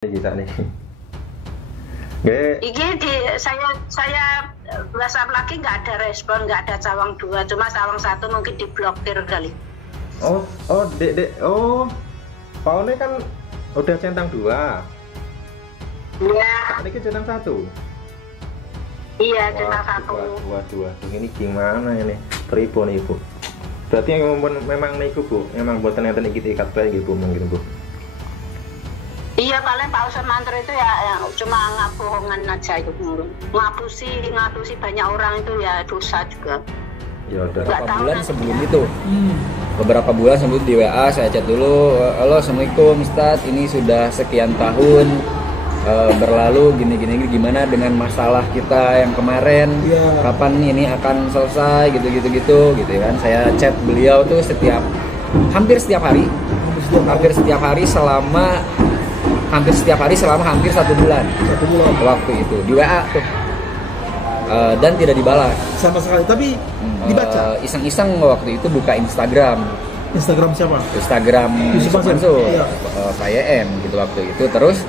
Kita nih. Nggih. Iki saya WhatsApp lagi nggak ada respon, nggak ada cawang 2, cuma cawang 1 mungkin diblokir kali. Dek. Paune kan udah centang 2. Iya. Ini centang 1. Iya, centang 1. Waduh. Ini gimana ini? Pripun Ibu? Berarti memang niku Bu, memang buatan enten iki ikat bae nggih Bu mungkin Bu. Iya, paling Pak Ustadz Mantur itu ya cuma ngabohongan aja itu mulu. Ngapusi banyak orang itu ya dosa juga. Ya udah. Beberapa bulan sebelum di WA saya chat dulu, halo assalamualaikum Ustadz, ini sudah sekian tahun berlalu gini gimana dengan masalah kita yang kemarin, kapan ini akan selesai gitu kan. Saya chat beliau tuh hampir setiap hari selama hampir 1 bulan waktu itu di WA tuh, dan tidak dibalas sama sekali. Tapi dibaca. Iseng-iseng waktu itu buka Instagram siapa? Instagram Yusuf Mansur, Pak YM gitu waktu itu. Terus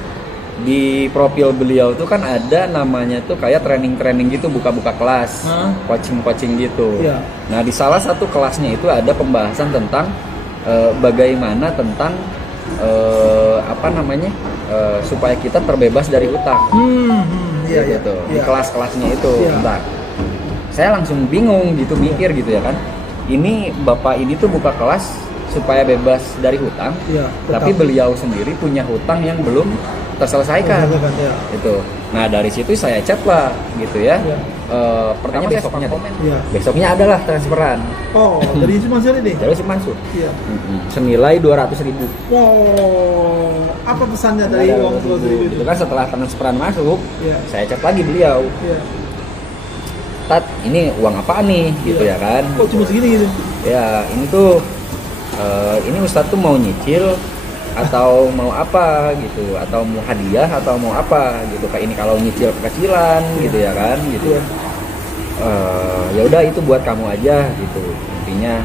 di profil beliau tuh kan ada namanya tuh kayak training gitu, buka kelas, coaching gitu. Nah di salah satu kelasnya itu ada pembahasan tentang bagaimana tentang supaya kita terbebas dari utang. Gitu. Di kelas-kelasnya itu. Bentar. Saya langsung bingung gitu, mikir gitu ya kan. Ini Bapak ini tuh buka kelas supaya bebas dari hutang, tapi beliau sendiri punya hutang yang belum terselesaikan. Itu. Nah, dari situ saya chat lah gitu ya. Pertama besoknya adalah transferan. Dari Yusuf Mansur ini? Dari Yusuf Mansur. Senilai 200.000. Wow, apa pesannya dari uang 200.000 itu? Kan setelah transferan masuk, saya chat lagi beliau. Tat, ini uang apa nih? Gitu ya kan. Kok cuma segini gitu? Ya, ini tuh ini Ustadz tuh mau nyicil atau mau apa gitu, atau mau hadiah atau mau apa gitu. Kayak ini kalau nyicil kecilan gitu ya kan gitu. Ya udah itu buat kamu aja gitu. Intinya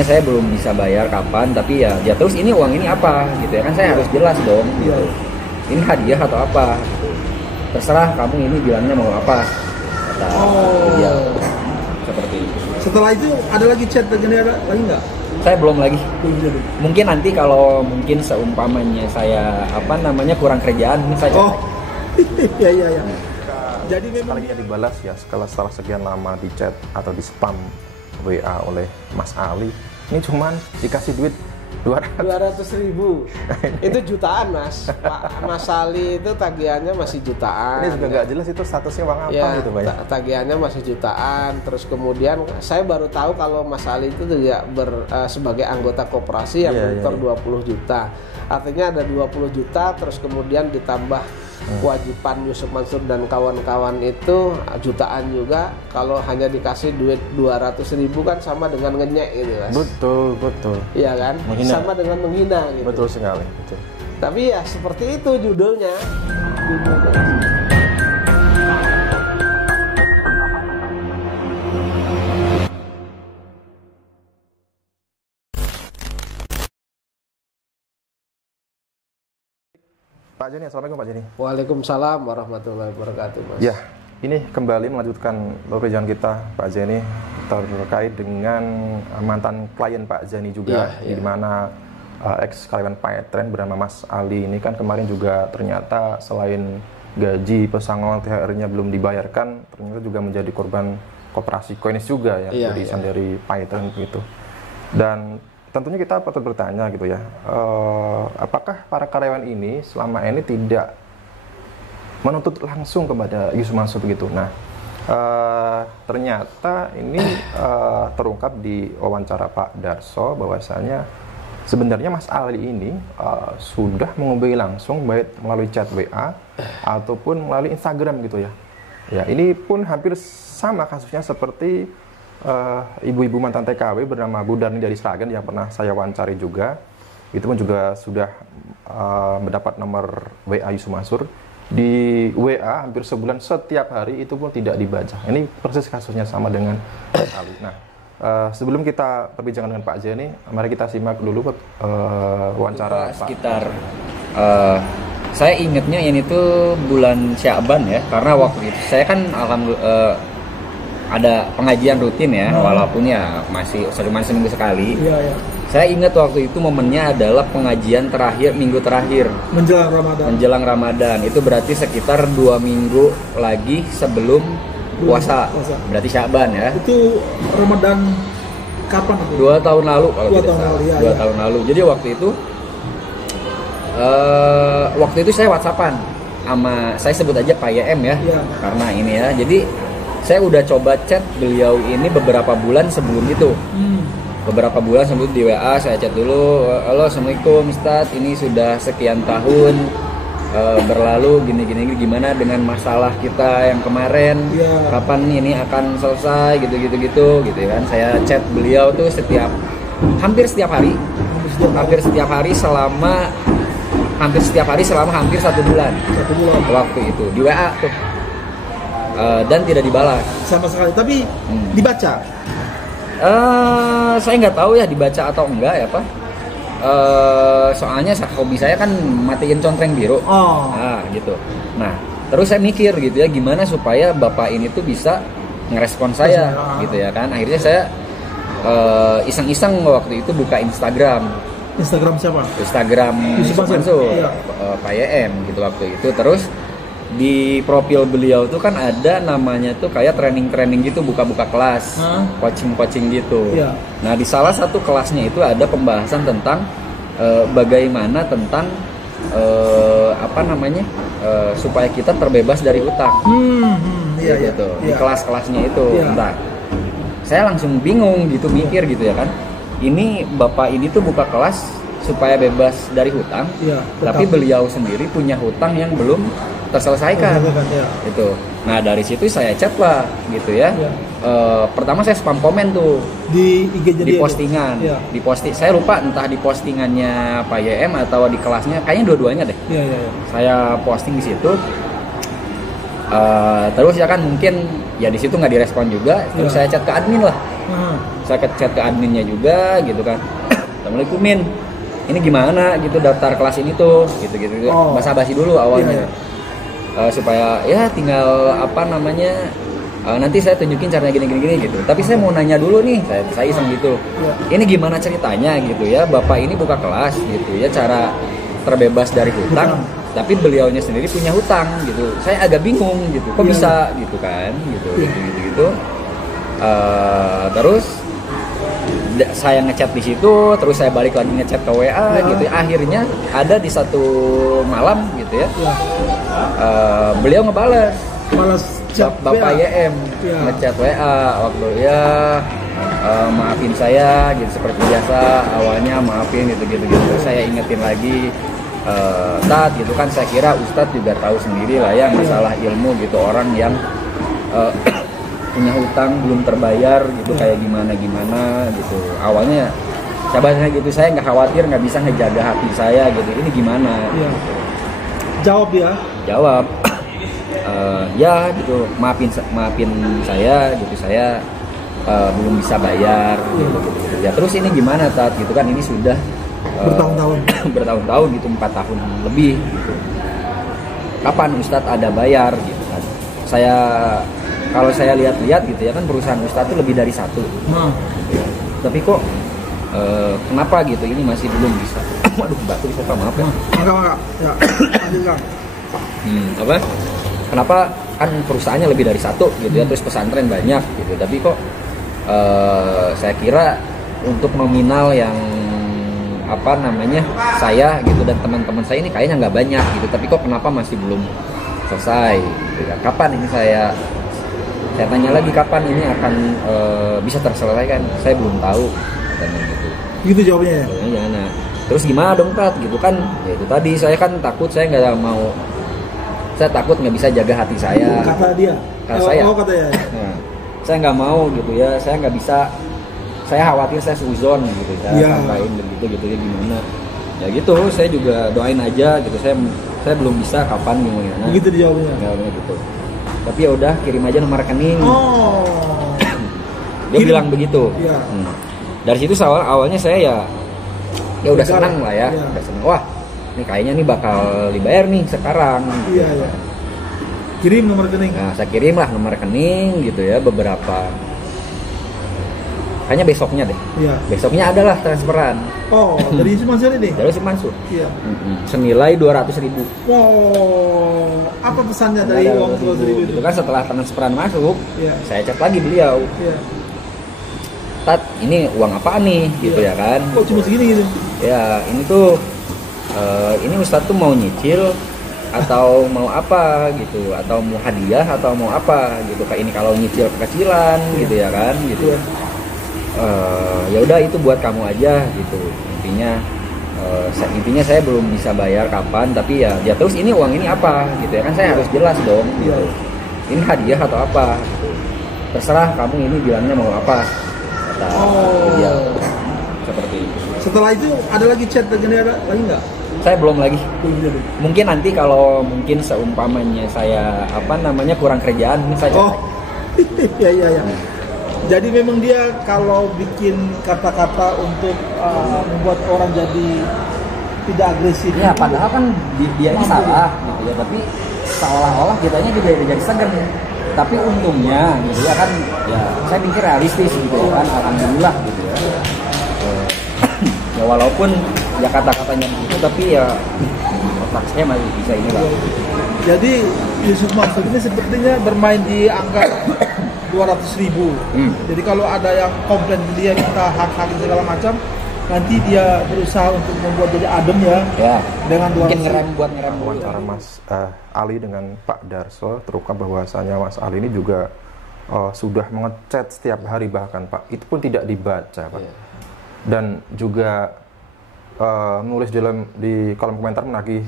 saya belum bisa bayar kapan, tapi ya terus ini uang ini apa gitu ya kan, saya harus jelas dong gitu. Ini hadiah atau apa gitu. Terserah kamu ini bilangnya mau apa. Kata dia seperti itu. Setelah itu ada lagi chat lagi nggak? Saya belum lagi. Mungkin nanti kalau mungkin seumpamanya saya kurang kerjaan, ini saya chat. Iya. Jadi memang sekalinya dibalas ya setelah sekian lama di chat atau di spam WA oleh Mas Ali. Ini cuman dikasih duit 200.000. Itu jutaan Mas. Mas Ali itu tagihannya masih jutaan. Ini juga nggak jelas itu statusnya uang apa gitu Pak ya. Tagihannya masih jutaan. Terus kemudian saya baru tahu kalau Mas Ali itu juga sebagai anggota koperasi yang mentor 20 juta. Artinya ada 20 juta terus kemudian ditambah kewajiban Yusuf Mansur dan kawan-kawan itu jutaan juga. Kalau hanya dikasih duit 200.000 kan sama dengan ngenyek gitu Mas. Betul. Iya kan? Menghina. Sama dengan menghina gitu. Betul sekali, betul. Tapi ya seperti itu judulnya. Pak Jeni, assalamualaikum Pak Jeni. Waalaikumsalam warahmatullahi wabarakatuh Mas. Ya, ini kembali melanjutkan perbincangan kita Pak Jeni terkait dengan mantan klien Pak Jeni juga, di mana ex karyawan Paytren bernama Mas Ali ini kan kemarin juga ternyata selain gaji pesangon THR-nya belum dibayarkan, ternyata juga menjadi korban koperasi Koinis juga ya, dari Paytren gitu. Dan tentunya kita patut bertanya gitu ya, apakah para karyawan ini selama ini tidak menuntut langsung kepada Yusuf Mansur begitu? Nah, ternyata ini terungkap di wawancara Pak Darso bahwasanya sebenarnya Mas Ali ini sudah menghubungi langsung baik melalui chat WA ataupun melalui Instagram gitu ya. Ya, ini pun hampir sama kasusnya seperti ibu-ibu mantan TKW bernama Bu Darni dari Sragen yang pernah saya wawancari juga. Itu pun juga sudah mendapat nomor WA Yusuf Mansur. Di WA hampir sebulan setiap hari itu pun tidak dibaca. Ini persis kasusnya sama dengan Mas Ali. Nah, sebelum kita perbincangan dengan Pak Jeni, mari kita simak dulu wawancara sekitar Saya ingetnya ini tuh bulan Sya'ban ya, karena waktu itu saya kan alhamdulillah ada pengajian rutin ya, walaupun ya masih cuma seminggu sekali. Iya. Saya ingat waktu itu momennya adalah pengajian terakhir, minggu terakhir menjelang Ramadan. Itu berarti sekitar 2 minggu lagi sebelum puasa. Berarti Sya'ban ya. Itu Ramadan kapan? 2 tahun lalu kalau tidak salah. 2 tahun lalu. Jadi waktu itu saya WhatsAppan sama, saya sebut aja Pak YM ya, karena ini ya. Jadi saya udah coba chat beliau ini beberapa bulan sebelum itu. Beberapa bulan sebelum di WA saya chat dulu, halo assalamualaikum Ustadz, ini sudah sekian tahun berlalu gini gimana dengan masalah kita yang kemarin, kapan ini akan selesai gitu kan. Saya chat beliau tuh hampir setiap hari selama hampir 1 bulan waktu itu di WA tuh, dan tidak dibalas sama sekali. Tapi dibaca? Saya nggak tahu ya dibaca atau enggak ya Pak. Soalnya hobi saya kan matiin contreng biru. Nah gitu. Nah terus saya mikir gitu ya, gimana supaya bapak ini tuh bisa ngerespon saya gitu ya kan. Akhirnya saya iseng-iseng waktu itu buka Instagram siapa? Instagram Yusuf Mansur, Pak YM gitu waktu itu. Terus di profil beliau tuh kan ada namanya tuh kayak training gitu, buka-buka kelas, coaching gitu. Nah di salah satu kelasnya itu ada pembahasan tentang bagaimana tentang supaya kita terbebas dari hutang. Gitu. Di kelas-kelasnya itu. Bentar. Saya langsung bingung gitu, mikir gitu ya kan. Ini bapak ini tuh buka kelas supaya bebas dari hutang, tapi beliau sendiri punya hutang yang belum terselesaikan. Itu. Nah dari situ saya chat lah gitu ya. Pertama saya spam komen tuh di IG di postingan, saya lupa entah di postingannya Pak YM atau di kelasnya, kayaknya dua-duanya deh. Saya posting di situ. Terus ya kan mungkin ya di situ nggak direspon juga. Terus saya chat ke admin lah. Saya chat ke adminnya juga gitu kan. Assalamualaikum Min, ini gimana gitu daftar kelas ini tuh gitu. Basa-basi dulu awalnya. Supaya ya tinggal nanti saya tunjukin caranya gini gitu. Tapi saya mau nanya dulu nih, saya iseng gitu. Ini gimana ceritanya gitu ya, bapak ini buka kelas gitu ya, cara terbebas dari hutang, tapi beliaunya sendiri punya hutang gitu. Saya agak bingung gitu, kok bisa gitu kan gitu. Terus saya ngechat di situ, terus saya balik lagi ngechat ke WA gitu. Akhirnya ada di satu malam gitu ya, beliau ngebales Bapak YM ngechat WA waktu ya, maafin saya gitu seperti biasa, awalnya maafin gitu. Saya ingetin lagi, Ustadz gitu kan, saya kira Ustadz juga tahu sendiri lah ya masalah ilmu gitu, orang yang punya hutang belum terbayar gitu kayak gimana gitu. Awalnya sahabatnya gitu, saya nggak khawatir nggak bisa ngejaga hati saya gitu, ini gimana gitu. Jawab ya gitu, maafin saya gitu, saya belum bisa bayar gitu. Ya terus ini gimana Tat gitu kan, ini sudah bertahun-tahun gitu, 4 tahun lebih gitu. Kapan Ustadz ada bayar gitu kan. Kalau saya lihat-lihat gitu ya kan, perusahaan Ustadz itu lebih dari 1. Tapi kok kenapa gitu ini masih belum bisa. Waduh, batuk saya, maaf ya. Enggak. Ya, lanjutkan. Kenapa kan perusahaannya lebih dari 1 gitu ya, terus pesantren banyak gitu, tapi kok saya kira untuk nominal yang saya gitu dan teman-teman saya ini kayaknya nggak banyak gitu, tapi kok kenapa masih belum selesai gitu ya. Kapan ini saya tanya lagi, kapan ini akan bisa terselesaikan, saya belum tahu katanya gitu jawabannya ya. Nah terus gimana dong Tat gitu kan, ya itu tadi saya kan takut, saya takut nggak bisa jaga hati saya, kata dia, katanya. Nah, saya nggak mau gitu ya, saya nggak bisa, saya khawatir saya suzon gitu, saya sampaikan gitu ya gimana ya gitu. Saya juga doain aja gitu, saya belum bisa kapan gimana begitu dijawabnya gitu. Tapi ya udah, kirim aja nomor rekening. Dia bilang begitu. Dari situ awalnya saya ya udah senang lah ya, udah senang. Wah Nih kayaknya nih bakal dibayar nih sekarang. Iya, iya. Kirim nomor rekening. Nah, saya kirim lah nomor rekening gitu ya, beberapa. Hanya besoknya deh. Iya. Besoknya adalah transferan. Oh, dari Yusuf Mansur ini? Dari Yusuf Mansur. Iya. Senilai 200.000. Wow, apa pesannya dari uang 200.000 itu? Itu kan setelah transferan masuk, Iya. saya chat lagi beliau. Iya. Tat, ini uang apaan nih? Gitu ya kan. Kok cuma segini gitu? Ya, ini tuh ini Ustadz tuh mau nyicil atau mau apa gitu, atau mau hadiah atau mau apa gitu. Kayak ini kalau nyicil kecilan gitu ya kan gitu. Iya. Ya udah itu buat kamu aja gitu. Intinya saya belum bisa bayar kapan, tapi ya terus ini uang ini apa gitu ya kan, saya harus jelas dong gitu. Ini hadiah atau apa gitu. Terserah kamu ini bilangnya mau apa, kata dia. Seperti itu. Setelah itu ada lagi chat lagi nggak? Saya belum lagi. Belum jadi. Mungkin nanti kalau mungkin seumpamanya saya kurang kerjaan, ini saya chat lagi. Iya. Jadi memang dia kalau bikin kata-kata untuk membuat orang jadi tidak agresif. Ya padahal kan dia ini salah gitu ya, tapi seolah-olah kitanya juga jadi segan. Tapi untungnya gitu ya kan, ya saya pikir realistis gitu ya kan, alhamdulillah gitu ya. Ya walaupun ya kata-katanya begitu, tapi ya otak saya masih bisa ini lah. Jadi Yusuf Mansur ini sepertinya bermain di angka 200.000. Jadi kalau ada yang komplain dia minta hak-hak segala macam, nanti dia berusaha untuk membuat jadi adem ya. Dengan 200. Mungkin ngerem dulu. Wawancara Mas Ali dengan Pak Darso terungkap bahwasanya Mas Ali ini juga sudah mengechat setiap hari, bahkan Pak itu pun tidak dibaca Pak. Dan juga nulis di kolom komentar menagih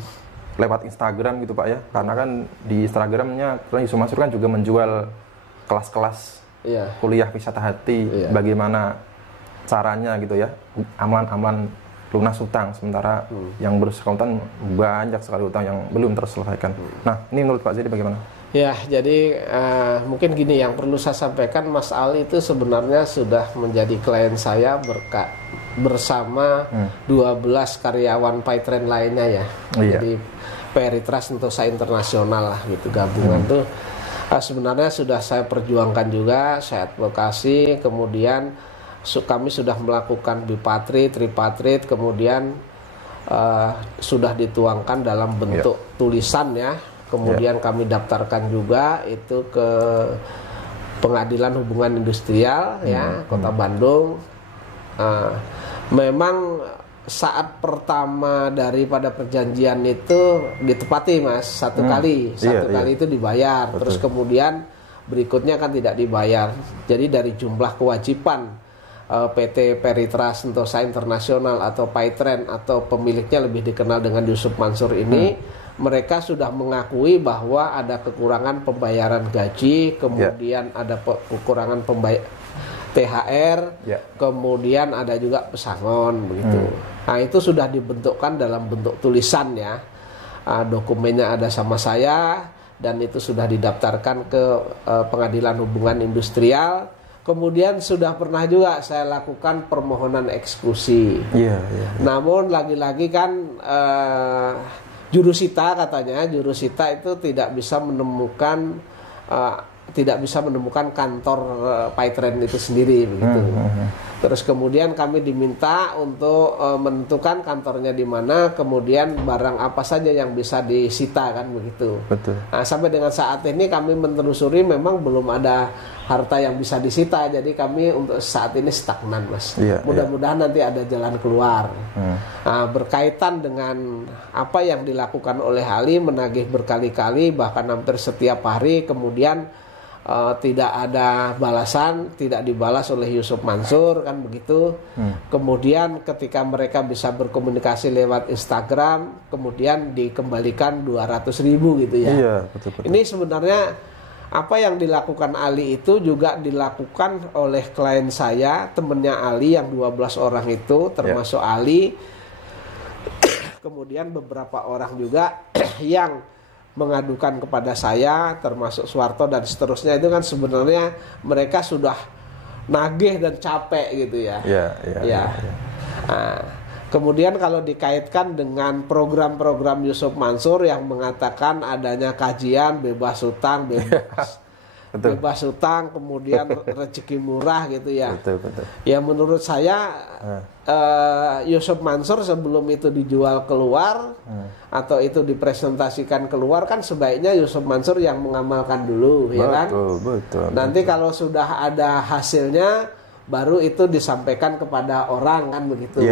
lewat Instagram gitu Pak ya, karena kan di Instagramnya Yusuf Mansur kan juga menjual kelas-kelas kuliah wisata hati, bagaimana caranya gitu ya, amalan-amalan lunas hutang, sementara yang bersangkutan banyak sekali hutang yang belum terselesaikan. Nah ini menurut Pak Zedi bagaimana? Ya, jadi mungkin gini, yang perlu saya sampaikan, Mas Ali itu sebenarnya sudah menjadi klien saya bersama 12 karyawan Paytrend lainnya ya. Jadi Peritrust Sentosa Internasional lah gitu, gabungan tuh sebenarnya sudah saya perjuangkan juga, saya advokasi, kemudian kami sudah melakukan bipatrit, tripatrit, kemudian sudah dituangkan dalam bentuk tulisan ya. Kemudian kami daftarkan juga itu ke Pengadilan Hubungan Industrial ya, Kota Bandung. Memang saat pertama daripada perjanjian itu ditepati Mas, satu kali itu dibayar. Betul. Terus kemudian berikutnya kan tidak dibayar. Jadi dari jumlah kewajiban PT Peritrust Sentosa Internasional atau Paytrend atau pemiliknya lebih dikenal dengan Yusuf Mansur ini, mereka sudah mengakui bahwa ada kekurangan pembayaran gaji, kemudian ada kekurangan THR, kemudian ada juga pesangon begitu. Nah itu sudah dibentukkan dalam bentuk tulisan ya. Dokumennya ada sama saya dan itu sudah didaftarkan ke Pengadilan Hubungan Industrial. Kemudian sudah pernah juga saya lakukan permohonan eksekusi. Namun lagi-lagi kan jurusita katanya, jurusita itu tidak bisa menemukan kantor Paytrend itu sendiri begitu. Terus kemudian kami diminta untuk menentukan kantornya di mana, kemudian barang apa saja yang bisa disita kan begitu. Betul. Nah, sampai dengan saat ini kami menelusuri memang belum ada harta yang bisa disita, jadi kami untuk saat ini stagnan Mas. Mudah-mudahan nanti ada jalan keluar. Nah, berkaitan dengan apa yang dilakukan oleh Ali, menagih berkali-kali bahkan hampir setiap hari, kemudian tidak ada balasan, tidak dibalas oleh Yusuf Mansur kan begitu. Kemudian ketika mereka bisa berkomunikasi lewat Instagram, kemudian dikembalikan 200.000 gitu ya. Betul. Ini sebenarnya apa yang dilakukan Ali itu juga dilakukan oleh klien saya, temennya Ali yang 12 orang itu termasuk Ali. Kemudian beberapa orang juga yang mengadukan kepada saya, termasuk Suwarto dan seterusnya, itu kan sebenarnya mereka sudah nagih dan capek gitu ya. Nah, Kemudian kalau dikaitkan dengan program-program Yusuf Mansur yang mengatakan adanya kajian bebas hutang, bebas hutang, kemudian rezeki murah gitu ya. Betul. Ya menurut saya Yusuf Mansur sebelum itu dijual keluar atau itu dipresentasikan keluar, kan sebaiknya Yusuf Mansur yang mengamalkan dulu, ya kan? Betul. Nanti kalau sudah ada hasilnya baru itu disampaikan kepada orang, kan begitu.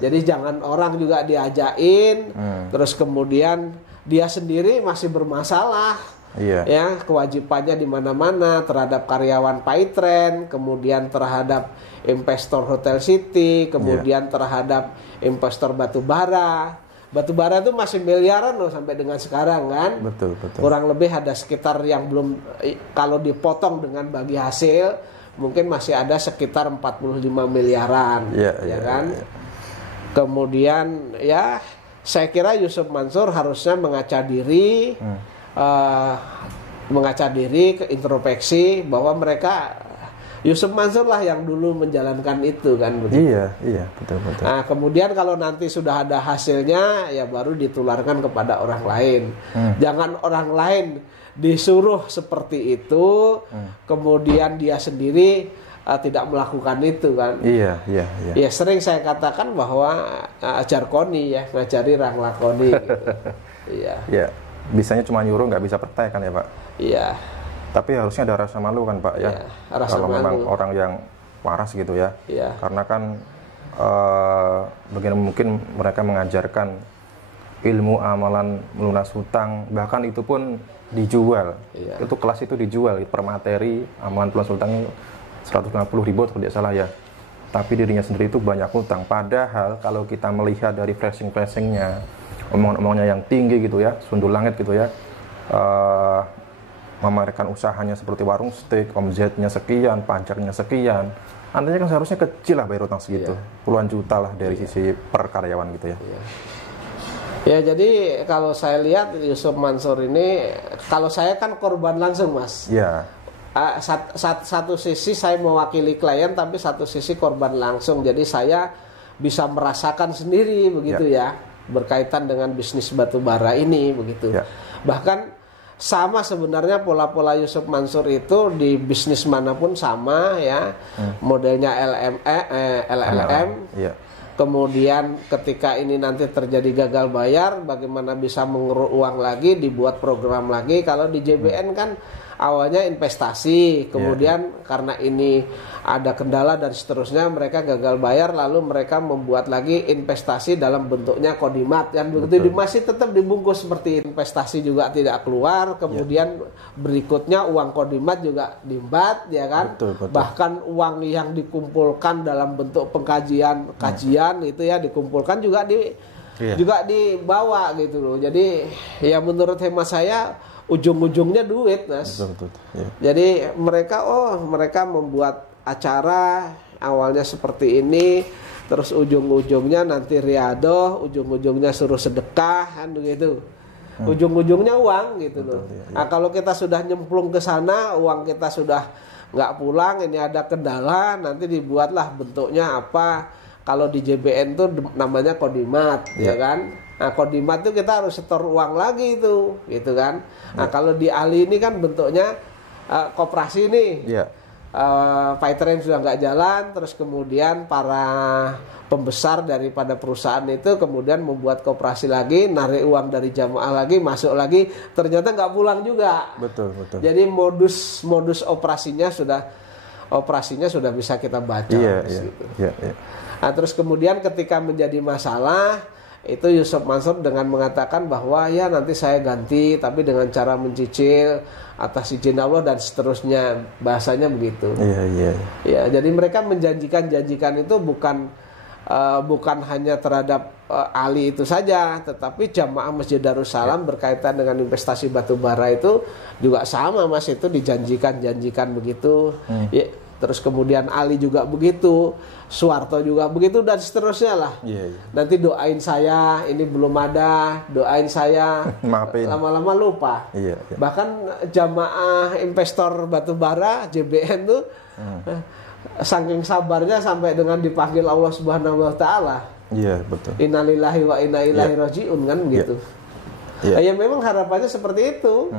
Jadi jangan orang juga diajain, terus kemudian dia sendiri masih bermasalah. Ya, kewajibannya di mana-mana terhadap karyawan Paitren, kemudian terhadap investor Hotel City, kemudian terhadap investor batubara. Batubara itu masih miliaran loh sampai dengan sekarang, kan? Betul. Kurang lebih ada sekitar yang belum, kalau dipotong dengan bagi hasil mungkin masih ada sekitar 45 miliaran, ya kan? Kemudian ya saya kira Yusuf Mansur harusnya mengaca diri, ke introspeksi bahwa mereka, Yusuf Mansur lah yang dulu menjalankan itu, kan begitu. Iya, betul. Nah, kemudian kalau nanti sudah ada hasilnya ya baru ditularkan kepada orang lain. Jangan orang lain disuruh seperti itu, kemudian dia sendiri tidak melakukan itu, kan? Iya. Ya sering saya katakan bahwa jarkoni ya, ngajari rang lakoni. Gitu. Iya. Bisanya cuma nyuruh, nggak bisa praktek kan ya Pak? Iya. Tapi harusnya ada rasa malu kan Pak ya? Kalau memang orang yang waras gitu ya. Karena kan bagaimana mungkin mereka mengajarkan ilmu amalan melunas hutang, bahkan itu pun dijual. Itu kelas itu dijual per materi, amalan melunas hutang 150.000 kalau tidak salah ya. Tapi dirinya sendiri itu banyak hutang. Padahal kalau kita melihat dari flashing-flashingnya, omongan-omongannya yang tinggi gitu ya, sundul langit gitu ya, memamerkan usahanya seperti warung steak, omzetnya sekian, pajaknya sekian. Artinya kan seharusnya kecil lah bayar hutang segitu, puluhan juta lah dari sisi per karyawan gitu ya. Ya jadi kalau saya lihat Yusuf Mansur ini, kalau saya kan korban langsung Mas. Satu sisi saya mewakili klien, tapi satu sisi korban langsung. Jadi saya bisa merasakan sendiri begitu ya, berkaitan dengan bisnis batubara ini begitu. Bahkan sama sebenarnya pola-pola Yusuf Mansur itu di bisnis manapun sama ya, modelnya LLM. Kemudian ketika ini nanti terjadi gagal bayar, bagaimana bisa mengeruk uang lagi, dibuat program lagi. Kalau di JBN kan awalnya investasi, kemudian karena ini ada kendala dan seterusnya, mereka gagal bayar, lalu mereka membuat lagi investasi dalam bentuknya kodimat, yang begitu masih tetap dibungkus seperti investasi juga tidak keluar, kemudian berikutnya uang kodimat juga diembat, ya kan? Bahkan uang yang dikumpulkan dalam bentuk kajian itu ya dikumpulkan juga juga dibawa gitu loh. Jadi ya menurut hemat saya ujung-ujungnya duit, Mas. Jadi mereka membuat acara awalnya seperti ini, terus ujung-ujungnya nanti riadoh, ujung-ujungnya suruh sedekah, kan begitu. Ujung-ujungnya uang gitu loh. Nah, kalau kita sudah nyemplung ke sana, uang kita sudah nggak pulang, ini ada kendala, nanti dibuatlah bentuknya apa. Kalau di JBN tuh namanya kodimat, ya kan? Nah, kodimat itu kita harus setor uang lagi itu, gitu kan? Nah, kalau di Ali ini kan bentuknya koperasi nih. Paitren sudah nggak jalan, terus kemudian para pembesar daripada perusahaan itu kemudian membuat koperasi lagi, narik uang dari jamaah lagi, masuk lagi, ternyata nggak pulang juga. Jadi modus operasinya sudah bisa kita baca. Nah, terus kemudian ketika menjadi masalah itu Yusuf Mansur dengan mengatakan bahwa ya nanti saya ganti tapi dengan cara mencicil atas izin Allah dan seterusnya, bahasanya begitu. Ya, jadi mereka menjanjikan itu bukan hanya terhadap Ali itu saja, tetapi jamaah Masjid Darussalam berkaitan dengan investasi batubara itu juga sama, Mas, itu dijanjikan begitu. Ya, terus kemudian Ali juga begitu, Soeharto juga begitu dan seterusnya lah. Nanti doain saya, ini belum ada, doain saya, maafin. Lama-lama lupa. Bahkan jamaah investor batubara JBN tuh saking sabarnya sampai dengan dipanggil Allah Subhanahu wa taala. Iya, betul. Innalillahi wa inna ilaihi rajiun kan gitu. Ya memang harapannya seperti itu.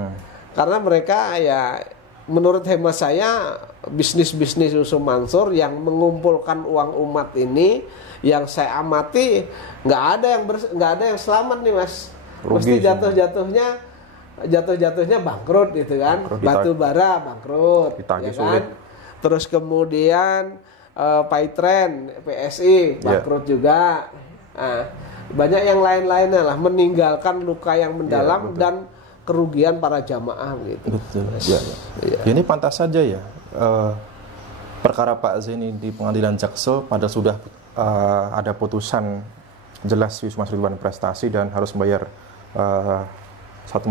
Karena mereka ya menurut hemat saya bisnis-bisnis Yusuf Mansur yang mengumpulkan uang umat ini, yang saya amati nggak ada yang selamat nih Mas. Mesti jatuhnya bangkrut gitu kan. Batu bara bangkrut, ya kan. Terus kemudian Paitren, PSI bangkrut juga. Nah, banyak yang lain-lainnya lah, meninggalkan luka yang mendalam dan kerugian para jamaah gitu. Betul. Ya. Ini pantas saja ya. Perkara Pak Zaini di pengadilan Jaksel pada sudah ada putusan jelas Yusuf Mansur prestasi dan harus membayar 1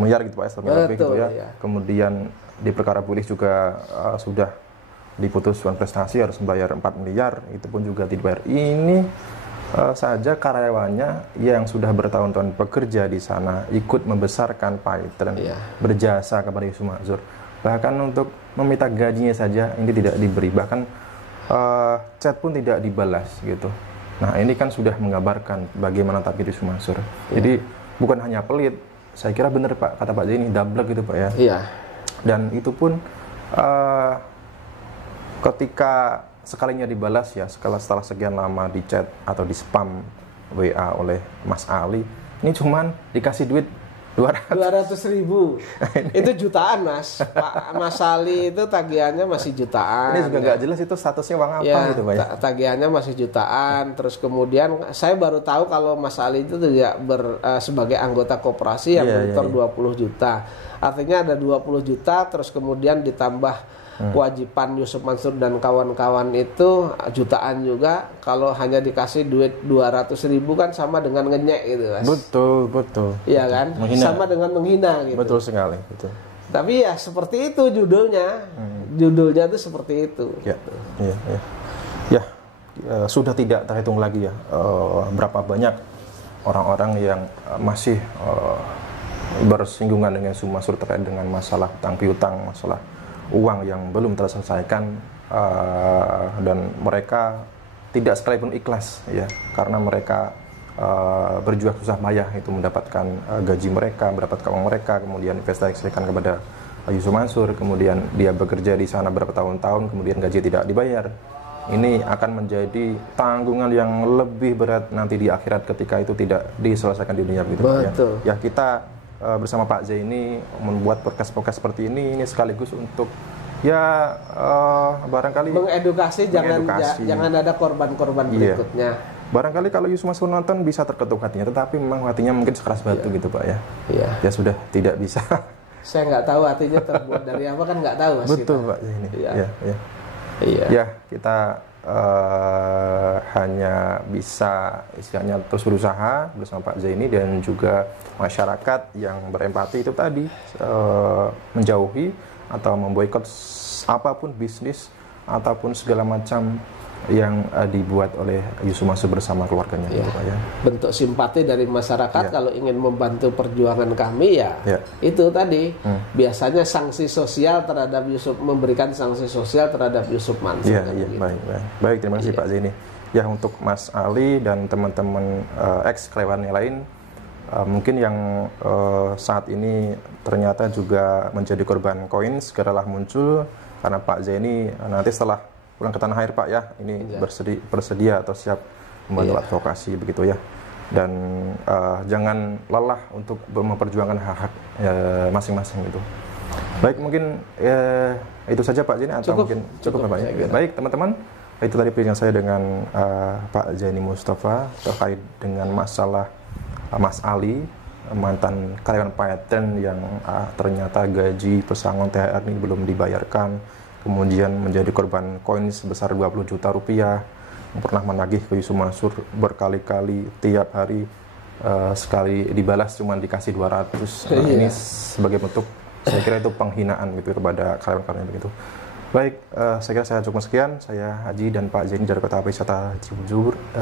miliar gitu Pak, 1 miliar lebih gitu ya. Kemudian di perkara Bulis juga sudah diputus prestasi harus membayar 4 miliar, itu pun juga dibayar. Ini saja karyawannya yang sudah bertahun-tahun bekerja di sana ikut membesarkan Paitren, berjasa kepada Yusuf Mansur. Bahkan untuk meminta gajinya saja ini tidak diberi, bahkan chat pun tidak dibalas gitu. Nah ini kan sudah menggambarkan bagaimana takdir Yusuf Mansur. Jadi bukan hanya pelit, saya kira benar Pak, kata Pak Zaini, double gitu Pak ya. Iya. Dan itu pun ketika sekalinya dibalas ya, setelah sekian lama di chat atau di spam WA oleh Mas Ali, ini cuman dikasih duit 200.000. Itu jutaan Mas. Pak Mas Ali itu tagihannya masih jutaan. Ini juga nggak jelas itu statusnya uang apa gitu Pak ya. Tagihannya masih jutaan. Terus kemudian saya baru tahu kalau Mas Ali itu tidak sebagai anggota koperasi yang menyetor 20 juta. Artinya ada 20 juta terus kemudian ditambah kewajiban Yusuf Mansur dan kawan-kawan itu jutaan juga. Kalau hanya dikasih duit 200.000 kan sama dengan ngenyek gitu Mas. Betul. Iya kan? Menghina. Sama dengan menghina gitu. Betul sekali, betul. Tapi ya seperti itu judulnya. Judulnya itu seperti itu. Ya, sudah tidak terhitung lagi ya berapa banyak orang-orang yang masih bersinggungan dengan Yusuf Mansur terkait dengan masalah hutang piutang, masalah uang yang belum terselesaikan, dan mereka tidak sekalipun ikhlas ya, karena mereka berjuang susah payah itu mendapatkan gaji mereka, mendapatkan uang mereka, kemudian investasikan kepada Yusuf Mansur, kemudian dia bekerja di sana berapa tahun-tahun, kemudian gaji tidak dibayar. Ini akan menjadi tanggungan yang lebih berat nanti di akhirat ketika itu tidak diselesaikan di dunia gitu ya. Kita bersama Pak Zaini membuat podcast seperti ini sekaligus untuk ya barangkali mengedukasi. Jangan ada korban-korban berikutnya. Barangkali kalau Yusuf Mansur nonton bisa terketuk hatinya, tetapi memang hatinya mungkin sekeras batu gitu Pak ya. Ya sudah tidak bisa. Saya nggak tahu hatinya terbuat dari apa, kan nggak tahu Mas. Betul Pak Zaini. Ya kita hanya bisa istilahnya terus berusaha bersama Pak Zaini dan juga masyarakat yang berempati itu tadi, menjauhi atau memboikot apapun bisnis ataupun segala macam yang dibuat oleh Yusuf Mansur bersama keluarganya gitu Pak ya. Bentuk simpati dari masyarakat kalau ingin membantu perjuangan kami itu tadi biasanya sanksi sosial terhadap Yusuf, memberikan sanksi sosial terhadap Yusuf Mansur. Baik, terima kasih Pak Zaini. Ya, untuk Mas Ali dan teman-teman ex karyawan yang lain, mungkin yang saat ini ternyata juga menjadi korban koin, segeralah muncul karena Pak Zaini nanti setelah pulang ke tanah air Pak ya, ini bersedia atau siap membantu advokasi begitu ya. Dan jangan lelah untuk memperjuangkan hak-hak masing-masing gitu. Baik, mungkin itu saja Pak Zaini atau mungkin cukup Pak ya. Baik teman-teman, itu tadi perbincangan saya dengan Pak Zaini Mustafa terkait dengan masalah Mas Ali, mantan karyawan Paitren yang ternyata gaji pesangon THR ini belum dibayarkan, kemudian menjadi korban koin sebesar 20 juta rupiah, yang pernah menagih ke Yusuf Mansur berkali-kali tiap hari, sekali dibalas cuma dikasih 200. Ini sebagai bentuk, saya kira itu penghinaan gitu kepada karyawan-karyawan begitu. Baik, saya kira saya cukup sekian. Saya Haji dan Pak Zaini dari Kota Wisata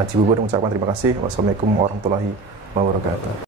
Cibubur mengucapkan terima kasih. Wassalamualaikum warahmatullahi wabarakatuh.